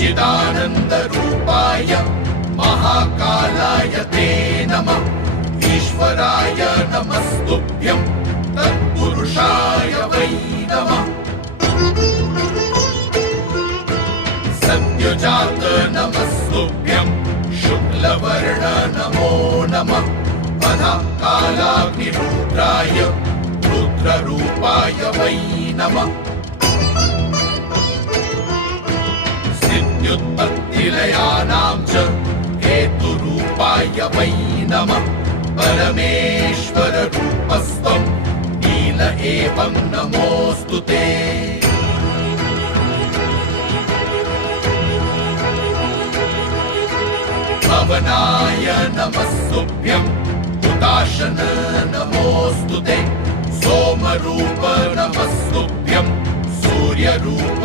चिदानन्दरूपाय महाकालाय ते नमः। ईश्वराय नमस्तुभ्यं तत्पुरुषाय वै नमः। सद्योजात नमस्तुभ्यं शुक्लवर्ण नमो नमः। वधा कालाग्निरुद्राय रुद्ररूपाय वै नमः। सिद्ध्युत्पत्तिलयानां च हेतुरूपाय वै नमः। परमेश्वर रूपस्त्वं नील एवं नमोऽस्तु ते। पवनाय नमस्तुभ्यं हुताशन नमोऽस्तु ते। सोमरूप नमस्तुभ्यं सूर्यरूप